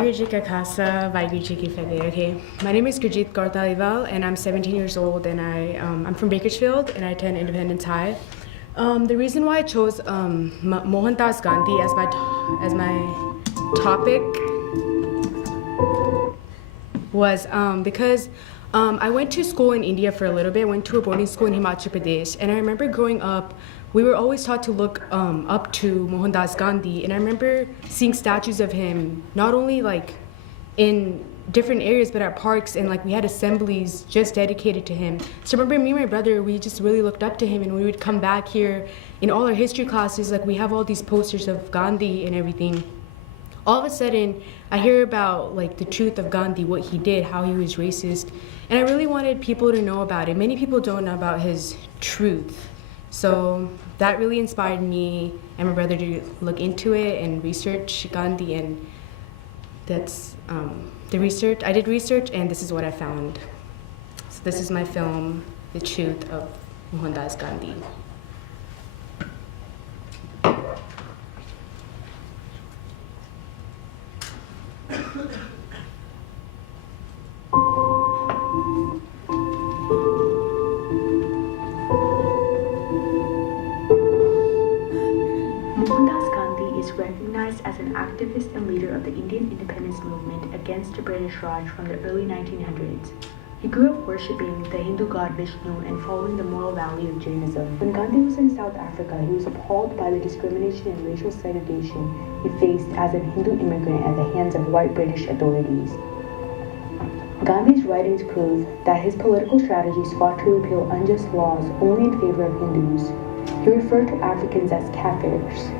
Gurjit ka khasa, Gurjit ki fateh. Okay, my name is Gurjit Kaur Dhaliwal, and I'm 17 years old, and I'm from Bakersfield, and I attend Independence High. The reason why I chose Mohandas Gandhi as my topic was because I went to school in India for a little bit. Went to a boarding school in Himachal Pradesh, and I remember growing up, we were always taught to look up to Mohandas Gandhi, and I remember seeing statues of him not only like in different areas but at parks, and like we had assemblies just dedicated to him. So I remember me and my brother, we just really looked up to him, and we would come back here in all our history classes, like we have all these posters of Gandhi and everything. All of a sudden, I hear about like the truth of Gandhi, what he did, how he was racist, and I really wanted people to know about it. Many people don't know about his truth. So that really inspired me and my brother to look into it and research Gandhi, and that's the research. I did research, and this is what I found. So this is my film, The Truth of Mohandas Gandhi. Mohandas Gandhi is recognized as an activist and leader of the Indian independence movement against the British Raj from the early 1900s. He grew up worshipping the Hindu god Vishnu and following the moral value of Jainism. When Gandhi was in South Africa, he was appalled by the discrimination and racial segregation he faced as a Hindu immigrant at the hands of white British authorities. Gandhi's writings prove that his political strategies fought to repeal unjust laws only in favor of Hindus. He referred to Africans as Kafirs.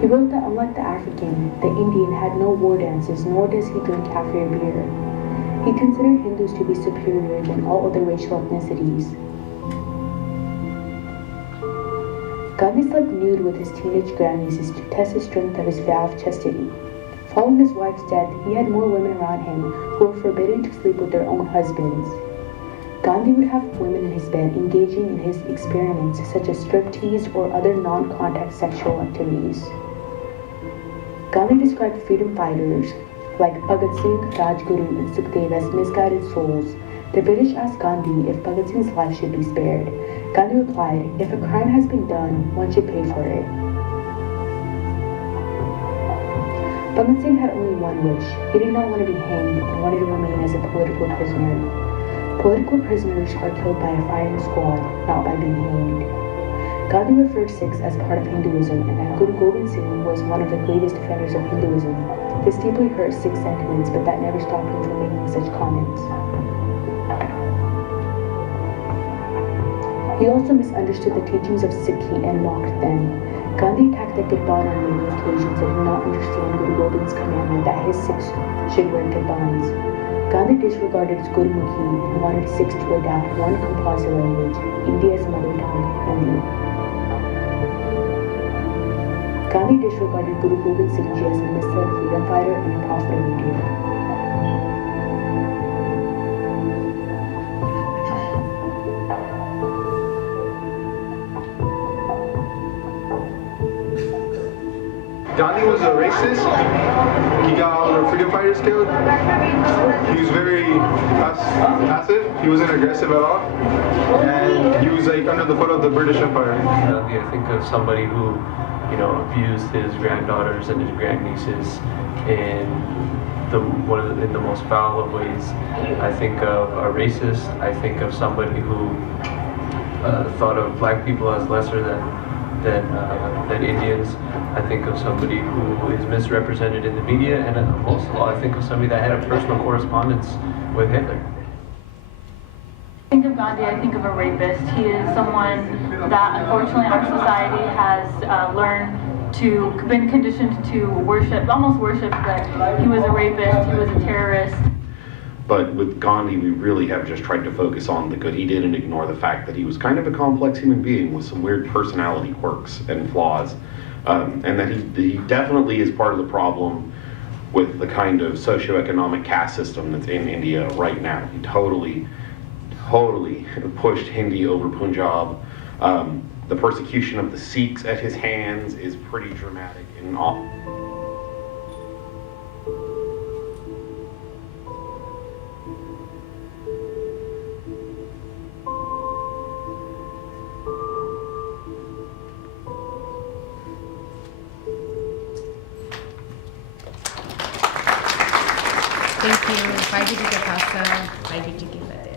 He wrote that unlike the African, the Indian had no war dances, nor does he drink Kafir beer. He considered Hindus to be superior than all other racial ethnicities. Gandhi slept nude with his teenage grandnieces to test the strength of his vow of chastity. Following his wife's death, he had more women around him who were forbidden to sleep with their own husbands. Gandhi would have women in his bed engaging in his experiments such as striptease or other non-contact sexual activities. Gandhi described freedom fighters like Bhagat Singh, Rajguru, and Sukhdev as misguided souls. The British asked Gandhi if Bhagat Singh's life should be spared. Gandhi replied, "If a crime has been done, one should pay for it." Bhagat Singh had only one wish. He did not want to be hanged and wanted to remain as a political prisoner. Political prisoners are killed by a firing squad, not by being hanged. Gandhi referred Sikhs as part of Hinduism, and that Guru Gobind Singh was one of the greatest defenders of Hinduism. This deeply hurt Sikh sentiments, but that never stopped him from making such comments. He also misunderstood the teachings of Sikhi and mocked them. Gandhi attacked the Gurban on many occasions and did not understand Guru Gobind's commandment that his Sikhs should wear Gurbans. Gandhi disregarded Gurmukhi and wanted Sikhs to adopt one composite language, India's mother tongue, Hindi. Gandhi disregarded Guru Gobind Singh Ji as a misled freedom fighter and a prophet of India. Gandhi was a racist. He got all the freedom fighters killed. He was very passive. He wasn't aggressive at all. And he was like under the foot of the British Empire. Gandhi, I think of somebody who, abused his granddaughters and his grandnieces in in the most foul of ways. I think of a racist. I think of somebody who thought of black people as lesser than Indians. I think of somebody who is misrepresented in the media, and most of all, I think of somebody that had a personal correspondence with Hitler. I think of Gandhi, I think of a rapist. He is someone that unfortunately our society has been conditioned to almost worship that he was a rapist, he was a terrorist. But with Gandhi, we really have just tried to focus on the good he did and ignore the fact that he was kind of a complex human being with some weird personality quirks and flaws. And that he definitely is part of the problem with the kind of socioeconomic caste system that's in India right now. He totally pushed Hindi over Punjab. The persecution of the Sikhs at his hands is pretty dramatic and Thank you. Bye, Gurjit Pasta. Bye, Gurjit.